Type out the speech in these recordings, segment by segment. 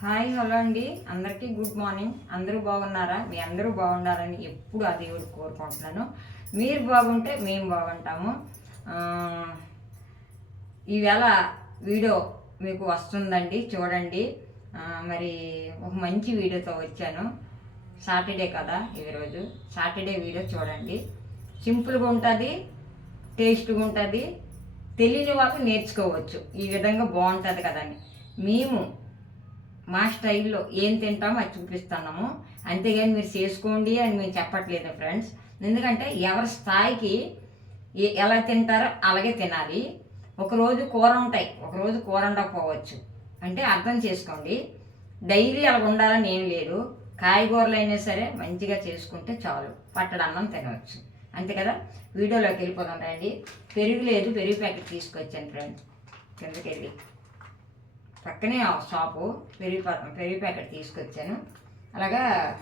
Hi hello అండి. అందరికీ good morning. అందరూ బాగున్నారా? మీ అందరూ బాగుండాలని ఎప్పుడు ఆ దేవుడు కోరుకుంటున్నాను. మీరు బాగుంటే మేము బాగుంటాము. ఈవేళ వీడియో మీకు వస్తుందండి. చూడండి. మరి ఒక మంచి వీడియోతో వచ్చాను. సాటర్డే కదా ఇది రోజు సాటర్డే వీడియో చూడండి. సింపుల్గా ఉంటుంది టేస్ట్గా ఉంటుంది. తెలియని వాళ్ళు నేర్చుకోవచ్చు. ఈ విధంగా బాగుంటుంది కదండి. మేము మా స్టైల్లో ఏం తింటామో అది చూపిస్తున్నాము. అంతేగాని మీరు చేసుకోండి అని మేము చెప్పట్లేదు ఫ్రెండ్స్. ఎందుకంటే ఎవరి స్థాయికి ఎలా తింటారో అలాగే తినాలి. ఒకరోజు కూర ఉంటాయి. ఒకరోజు కూర ఉండకపోవచ్చు. అంటే అర్థం చేసుకోండి. డైలీ అలా ఉండాలని ఏం లేదు. కాయగూరలు అయినా సరే మంచిగా చేసుకుంటే చాలు. పట్టడన్నం తినవచ్చు. అంతే కదా? వీడియోలోకి వెళ్ళిపోదాం రండి. పెరుగు లేదు. పెరుగు ప్యాకెట్ తీసుకొచ్చాను ఫ్రెండ్స్. కిందకి వెళ్ళి పక్కనే ఆ షాపు పెరుగు పా- పెరుగు ప్యాకెట్ తీసుకొచ్చాను. అలాగా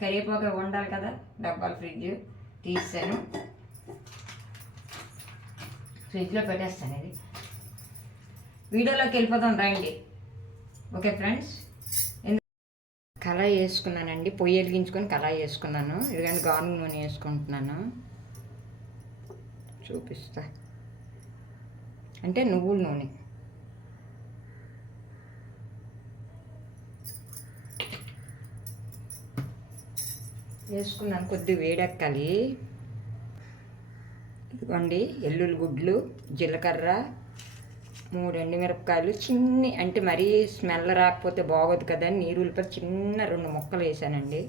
కరివేపాకు ఉండాలి కదా డబ్బాలు ఫ్రిడ్జ్ తీసాను. ఫ్రిడ్జ్లో పెట్టేస్తాను ఇది. వీడియోలోకి వెళ్ళిపోతాం రండి. Okay friends? కళాయి వేసుకున్నానండి. పొయ్యి వెలిగించుకొని కళాయి వేసుకున్నాను. ఎందుకంటే గాను నూనె వేసుకుంటున్నాను. చూపిస్తా. అంటే నువ్వుల నూనె. వేసుకున్నాను కొద్ది వేడెక్కాలి. ఇదిగోండి ఎల్లుల్లి గుడ్లు జీలకర్ర మూడు ఎండుమిరపకాయలు చిన్ని అంటే మరీ స్మెల్ రాకపోతే బాగోదు కదా అని నీరు ఉల్లిపాయ చిన్న రెండు ముక్కలు వేసానండి.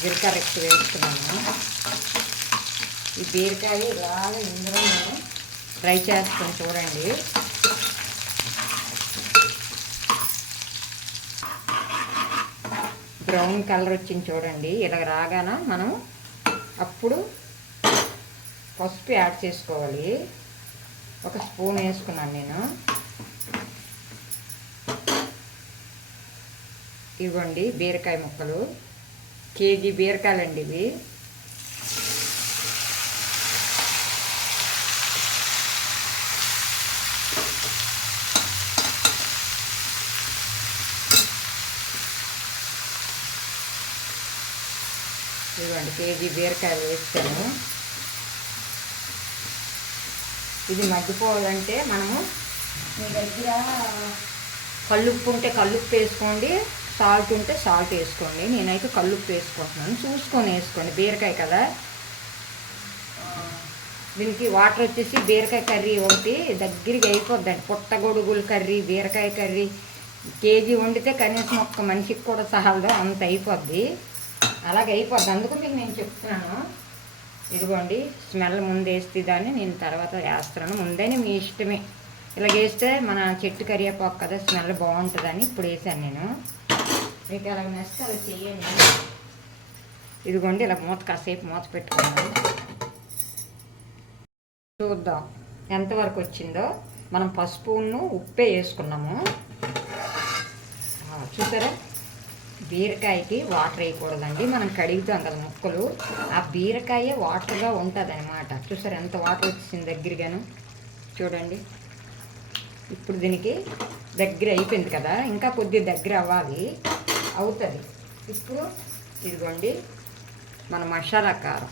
జీలకర్ర ఎక్కువ వేసుకున్నాను. ఈ బీరకాయ ఇలాగ ఇందులో నేను ఫ్రై చేస్తాను చూడండి. బ్రౌన్ కలర్ వచ్చింది చూడండి. ఇలా రాగాన మనం అప్పుడు పసుపు యాడ్ చేసుకోవాలి. ఒక స్పూన్ వేసుకున్నాను నేను. ఇవ్వండి బీరకాయ ముక్కలు. కేజీ బీరకాయలండి ఇవి ఇదిగోండి కేజీ బీరకాయలు వేస్తాను ఇది మగ్గిపోవాలంటే మనము మీ దగ్గర కల్లుప్పు ఉంటే కల్లుప్పు వేసుకోండి సాల్ట్ ఉంటే సాల్ట్ వేసుకోండి. నేనైతే కల్లుప్పు వేసుకుంటున్నాను. చూసుకొని వేసుకోండి. బీరకాయ కదా. దీనికి వాటర్ వచ్చేసి బీరకాయ కర్రీ ఒకటి దగ్గరికి అయిపోద్దండి. పుట్టగొడుగుల కర్రీ బీరకాయ కర్రీ కేజీ వండితే కనీసం ఒక్క మనిషికి కూడా సహాలదో అంత అయిపోద్ది. అలాగే అయిపోద్ది. అందుకు మీకు నేను చెప్తున్నాను. ఇదిగోండి స్మెల్ ముందు వేస్తే దాన్ని నేను తర్వాత వేస్తున్నాను. ముందైనా మీ ఇష్టమే. ఇలా వేస్తే మన చెట్టు కరివేపాకు కదా స్మెల్ బాగుంటుందని ఇప్పుడు వేసాను నేను. మీకు ఎలా నచ్చితే అలా చెయ్యండి ఇదిగోండి ఇలా మూత కాసేపు మూత పెట్టుకున్నాను. చూద్దాం ఎంతవరకు వచ్చిందో. మనం పసుపును ఉప్పే వేసుకున్నాము. చూసారా? బీరకాయకి వాటర్ వేయకూడదండి. మనం కడుగుతాం కదా ముక్కలు. ఆ బీరకాయ వాటర్గా ఉంటుంది అనమాట చూసారు ఎంత వాటర్ వచ్చింది దగ్గరగాను? చూడండి. ఇప్పుడు దీనికి దగ్గర అయిపోయింది కదా. ఇంకా కొద్ది దగ్గర అవ్వాలి. అవుతుంది. ఇప్పుడు ఇదిగోండి. మన మసాలా కారం.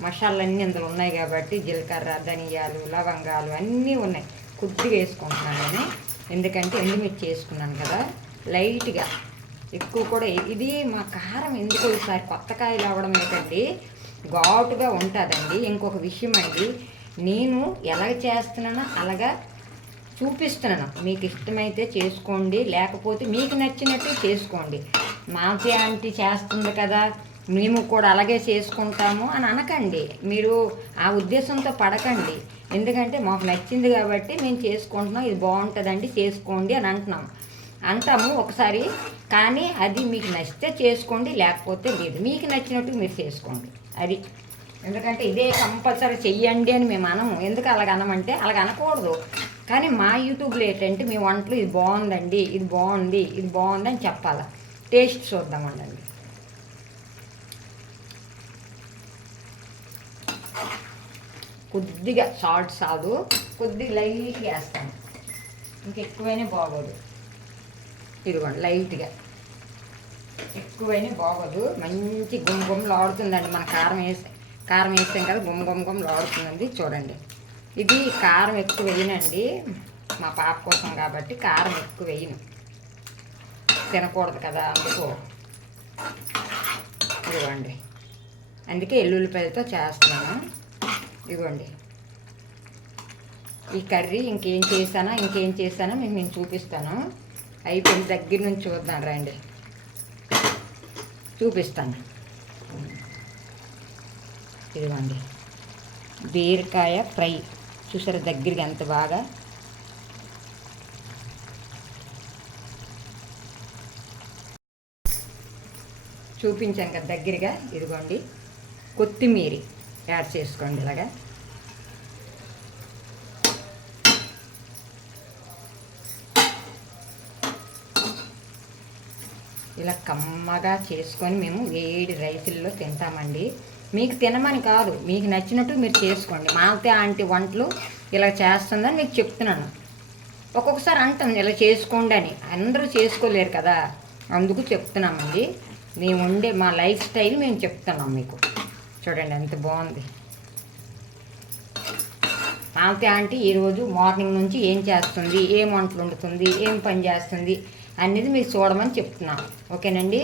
మసాలన్నీ అందులో ఉన్నాయి కాబట్టి జీలకర్ర ధనియాలు లవంగాలు అన్నీ ఉన్నాయి. కొద్దిగా వేసుకుంటున్నాను నేను. ఎందుకంటే ఎండుమిర్చి వేసుకున్నాను కదా. లైట్గా. ఎక్కువ కూడా ఇది మా కారం ఎందుకు ఈసారి కొత్త కాయలు అవ్వడం ఏంటండి ఘాటుగా ఉంటుందండి. ఇంకొక విషయం అండి. నేను ఎలా చేస్తున్నానో అలాగా చూపిస్తున్నాను. మీకు ఇష్టమైతే చేసుకోండి. లేకపోతే మీకు నచ్చినట్టు చేసుకోండి. మాంసీ ఆంటీ చేస్తుంది కదా మేము కూడా అలాగే చేసుకుంటాము అని అనకండి. మీరు ఆ ఉద్దేశంతో పడకండి. ఎందుకంటే మాకు నచ్చింది కాబట్టి మేము చేసుకుంటున్నాం. ఇది బాగుంటుందండి చేసుకోండి అని అంటున్నాం అంటాము ఒకసారి కానీ అది మీకు నచ్చితే చేసుకోండి లేకపోతే లేదు. మీకు నచ్చినట్టు మీరు చేసుకోండి. అది. ఎందుకంటే ఇదే కంపల్సరీ చెయ్యండి అని మేము అనము. ఎందుకు అలాగ అనమంటే అలాగ అనకూడదు. కానీ మా యూట్యూబ్లో ఏంటంటే మీ వంటలు ఇది బాగుందండి ఇది బాగుంది ఇది బాగుంది అని చెప్పాలి. టేస్ట్ చూద్దామండి కొద్దిగా సాల్ట్ సాదు కొద్దిగా లైట్గా వేస్తాను. ఇంకెక్కువైనా బాగోదు. ఇదిగోండి లైట్గా. ఎక్కువైనా బాగోదు. మంచి గుమ్ గుమ్మలు మన కారం వేసి కారం వేసాం కదా గుమ్మ గుమ్మ గుమ్మలు చూడండి. ఇది కారం ఎక్కువ వేయనండి మా పాప కోసం కాబట్టి కారం ఎక్కువ వేయను. తినకూడదు కదా అందుకు. ఇదిగోండి. అందుకే ఎల్లుల్లిపాయలతో చేస్తున్నాను. ఇదిగోండి. ఈ కర్రీ ఇంకేం చేశానా ఇంకేం చేశానో మీకు నేను చూపిస్తాను. అయిపోయిన దగ్గర నుంచి చూద్దాం రండి. చూపిస్తాను. ఇదిగోండి. బీరకాయ ఫ్రై. చూసారా దగ్గరికి ఎంత బాగా? చూపించాం కదా దగ్గరగా. ఇదిగోండి. కొత్తిమీర యాడ్ చేసుకోండి ఇలాగా. ఇలా కమ్మగా చేసుకొని మేము వేడి రైసుల్లో తింటామండి. మీకు తినమని కాదు మీకు నచ్చినట్టు మీరు చేసుకోండి. మాతే ఆంటీ వంటలు ఇలా చేస్తుందని మీకు చెప్తున్నాను. ఒక్కొక్కసారి అంటాం ఇలా చేసుకోండి అని. అందరూ చేసుకోలేరు కదా. అందుకు చెప్తున్నామండి. మేము ఉండే మా లైఫ్ స్టైల్ మేము చెప్తున్నాం మీకు. చూడండి ఎంత బాగుంది. మాలతి ఆంటీ ఈరోజు మార్నింగ్ నుంచి ఏం చేస్తుంది ఏం వంటలు వండుతుంది ఏం పని చేస్తుంది అనేది మీరు చూడమని చెప్తున్నా. ఓకేనండి?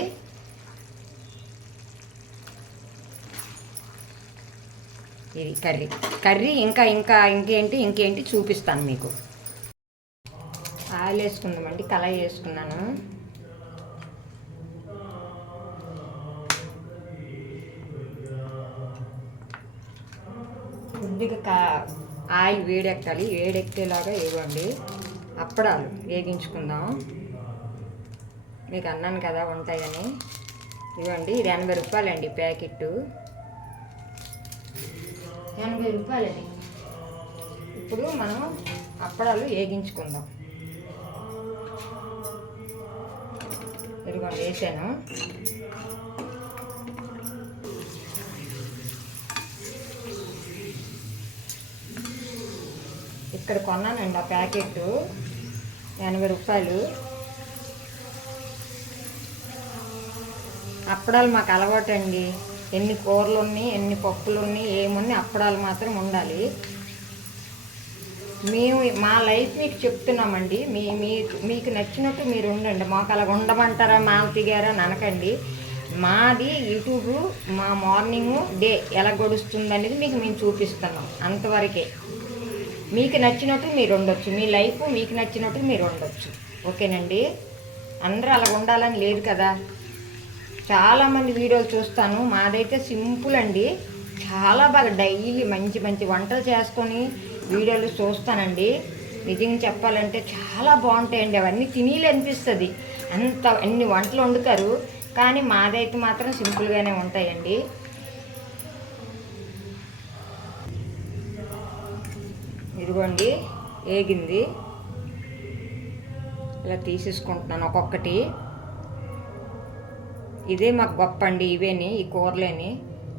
ఇది కర్రీ. కర్రీ ఇంకా ఇంకా ఇంకేంటి ఇంకేంటి చూపిస్తాను మీకు. ఆయిల్ వేసుకుందామండి కళాయి వేసుకున్నాను. కొద్దిగా కా ఆయిల్ వేడెక్కాలి వేడెక్కేలాగా ఇవ్వండి అప్పడాలు వేగించుకుందాం. మీకు అన్నాను కదా ఉంటాయని. ఇవ్వండి ఇది ఎనభై రూపాయలండి ప్యాకెట్టు. ఎనభై రూపాయలండి. ఇప్పుడు మనం అప్పడాలు వేగించుకుందాం. ఇదిగోండి వేసాను. ఇక్కడ కొన్నానండి ఆ ప్యాకెట్ ఎనభై రూపాయలు. అప్పడాలు మాకు అలవాటండి. ఎన్ని కూరలు ఉన్నాయి ఎన్ని పప్పులు ఉన్నాయి ఏమున్నాయి అప్పడాలు మాత్రం ఉండాలి. మేము మా లైఫ్ మీకు చెప్తున్నామండి. మీ మీకు మీకు నచ్చినట్టు మీరు ఉండండి. మాకు అలా ఉండమంటారా మాలతి గారా అనకండి. మాది యూట్యూబ్ మా మార్నింగ్ డే ఎలా గడుస్తుంది అనేది మీకు మేము చూపిస్తున్నాం అంతవరకే. మీకు నచ్చినట్టు మీరు ఉండొచ్చు. మీ లైఫ్ మీకు నచ్చినట్టు మీరు ఉండొచ్చు. ఓకేనండి? అందరూ అలా ఉండాలని లేదు కదా? చాలామంది వీడియోలు చూస్తాను. మాదైతే సింపుల్ అండి. చాలా బాగా డైలీ మంచి మంచి వంటలు చేసుకొని వీడియోలు చూస్తానండి. నిజంగా చెప్పాలంటే చాలా బాగుంటాయండి. అవన్నీ తినేలు అనిపిస్తుంది. అంత అన్ని వంటలు వండుతారు. కానీ మాదైతే మాత్రం సింపుల్గానే ఉంటాయండి. ఇదిగోండి ఏగింది ఇలా తీసేసుకుంటున్నాను ఒక్కొక్కటి. ఇదే మాకు గొప్ప అండి ఇవేని ఈ కూరలేని.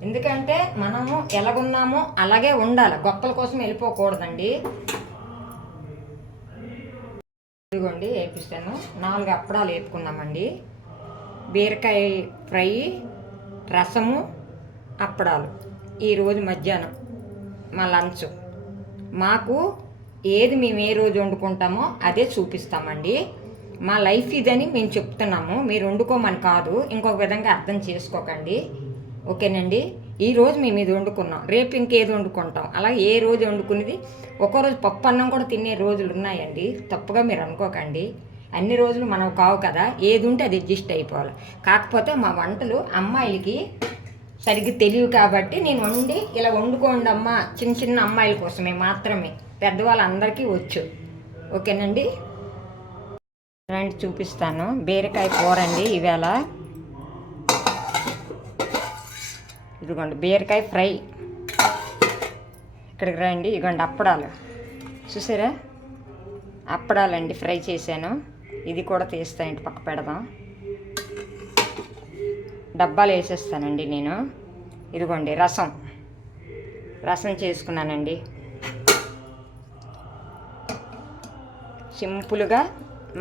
ఎందుకంటే మనము ఎలాగున్నామో అలాగే ఉండాలి. గొప్పల కోసం వెళ్ళిపోకూడదండి. ఇదిగోండి వేపిస్తాను. నాలుగు అప్పడాలు వేపుకున్నామండి బీరకాయ ఫ్రై రసము అప్పడాలు. ఈరోజు మధ్యాహ్నం మా లంచ్. మాకు ఏది మేము ఏ రోజు వండుకుంటామో అదే చూపిస్తామండి. మా లైఫ్ ఇదని మేము చెప్తున్నాము. మీరు వండుకోమని కాదు. ఇంకొక విధంగా అర్థం చేసుకోకండి. ఓకేనండి? ఈ రోజు మేము ఇది వండుకున్నాం. రేపు ఇంకేది వండుకుంటాం. అలా ఏ రోజు వండుకునేది ఒక్కరోజు పప్పు అన్నం కూడా తినే రోజులు ఉన్నాయండి. తప్పుగా మీరు అనుకోకండి. అన్ని రోజులు మనం కావు కదా. ఏది ఉంటే అది అడ్జస్ట్ అయిపోవాలి. కాకపోతే మా వంటలు అమ్మాయిలకి సరిగ్గా తెలియవు కాబట్టి నేను వండి ఇలా వండుకోండి అమ్మ. చిన్న చిన్న అమ్మాయిల కోసమే మాత్రమే. పెద్దవాళ్ళందరికీ వచ్చు. ఓకేనండి? రండి చూపిస్తాను. బీరకాయ కూర అండి ఈవేళ. ఇదిగోండి బీరకాయ ఫ్రై. ఇక్కడికి రండి ఇదిగోండి అప్పడాలు. చూసారా? అప్పడాలండి ఫ్రై చేశాను. ఇది కూడా తీస్తా ఇంటి పక్క పెడదాం. డబ్బాలు వేసేస్తానండి నేను. ఇదిగోండి రసం. రసం చేసుకున్నానండి. సింపుల్గా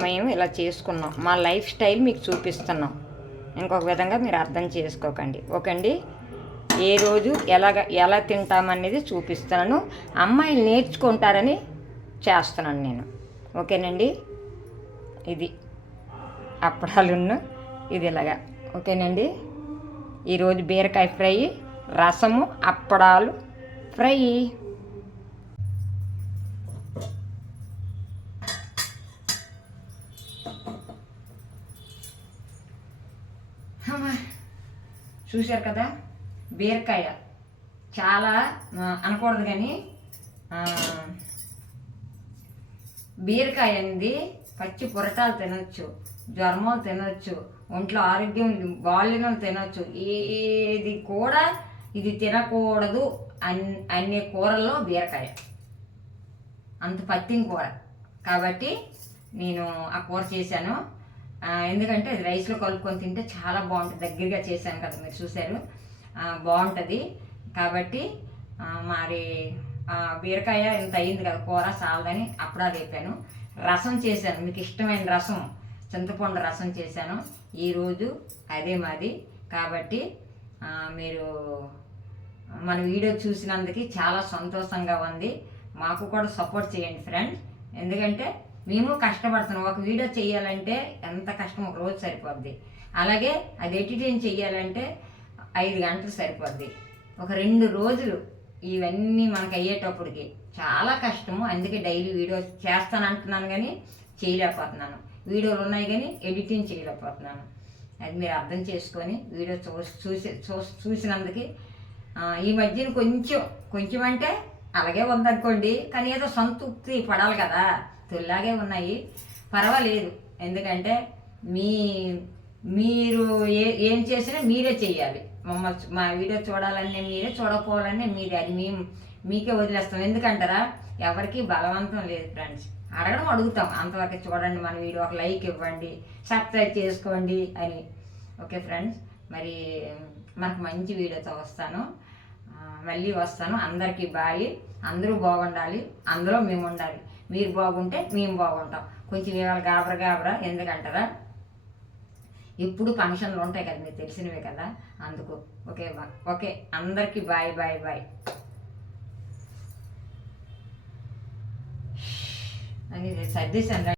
మేము ఇలా చేసుకున్నాం. మా లైఫ్ స్టైల్ మీకు చూపిస్తున్నాం. ఇంకొక విధంగా మీరు అర్థం చేసుకోకండి. ఓకే అండి ఏ రోజు ఎలాగ ఎలా తింటామనేది చూపిస్తున్నాను. అమ్మాయిలు నేర్చుకుంటారని చేస్తున్నాను నేను. ఓకేనండి? ఇది అప్పడాలున్న ఇది ఇలాగా. ఓకేనండి? ఈరోజు బీరకాయ ఫ్రై రసము అప్పడాలు ఫ్రై. చూశారు కదా? బీరకాయ. చాలా అనకూడదు కానీ బీరకాయ అనేది పచ్చి పొరటాలు తినొచ్చు జ్వరమలు తినొచ్చు ఒంట్లో ఆరోగ్యం బాగాలేని తినొచ్చు. ఏది కూడా ఇది తినకూడదు అన్ అనే కూరల్లో బీరకాయ. అంత పత్తిన కూర. కాబట్టి నేను ఆ కూర చేశాను. ఎందుకంటే అది రైస్లో కలుపుకొని తింటే చాలా బాగుంటుంది. దగ్గరగా చేశాను కదా మీరు చూశారు. బాగుంటుంది. కాబట్టి మరి బీరకాయ ఇంత అయింది కదా కూర సాలదని అప్పుడా లేపాను. రసం చేశాను. మీకు ఇష్టమైన రసం చింతపండు రసం చేశాను. ఈరోజు అదే మాది. కాబట్టి మీరు మన వీడియో చూసినందుకు చాలా సంతోషంగా ఉంది. మాకు కూడా సపోర్ట్ చేయండి ఫ్రెండ్స్. ఎందుకంటే మేము కష్టపడుతున్నాం. ఒక వీడియో చేయాలంటే ఎంత కష్టం ఒక రోజు సరిపోద్ది. అలాగే అది ఎడిటింగ్ చేయాలంటే ఐదు గంటలు సరిపోద్ది. ఒక రెండు రోజులు ఇవన్నీ మనకు అయ్యేటప్పటికి చాలా కష్టము. అందుకే డైలీ వీడియోస్ చేస్తాను అంటున్నాను కానీ చేయలేకపోతున్నాను. వీడియోలు ఉన్నాయి కానీ ఎడిటింగ్ చేయలేకపోతున్నాను. అది మీరు అర్థం చేసుకొని వీడియో చూసి చూసి చూ చూసినందుకు ఈ మధ్యన కొంచెం కొంచెం అంటే అలాగే ఉందనుకోండి కానీ ఏదో సంతృప్తి పడాలి కదా. తొలిలాగే ఉన్నాయి. పర్వాలేదు. ఎందుకంటే మీ మీరు ఏ ఏం చేసినా మీరే చెయ్యాలి. మమ్మల్ని మా వీడియో చూడాలనే మీరే చూడకపోవాలనే మీరే. అది మేము మీకే వదిలేస్తాం. ఎందుకంటారా? ఎవరికి బలవంతం లేదు ఫ్రెండ్స్. అడగడం అడుగుతాం. అంతవరకు చూడండి మన వీడియో. ఒక లైక్ ఇవ్వండి. సబ్స్క్రైబ్ చేసుకోండి అని. Okay friends? మరి మనకు మంచి వీడియోతో వస్తాను. మళ్ళీ వస్తాను. అందరికీ బాయ్ అందరూ బాగుండాలి. అందులో మేము ఉండాలి. మీరు బాగుంటే మేము బాగుంటాం. కొంచెం ఇవాళ గాబరా గాబరా ఎందుకంటారా? ఇప్పుడు ఫంక్షన్లు ఉంటాయి కదా మీకు తెలిసినవే కదా. అందుకు ఓకే బా. ఓకే. అందరికీ బాయ్ బాయ్ బాయ్ అని సర్దేశాను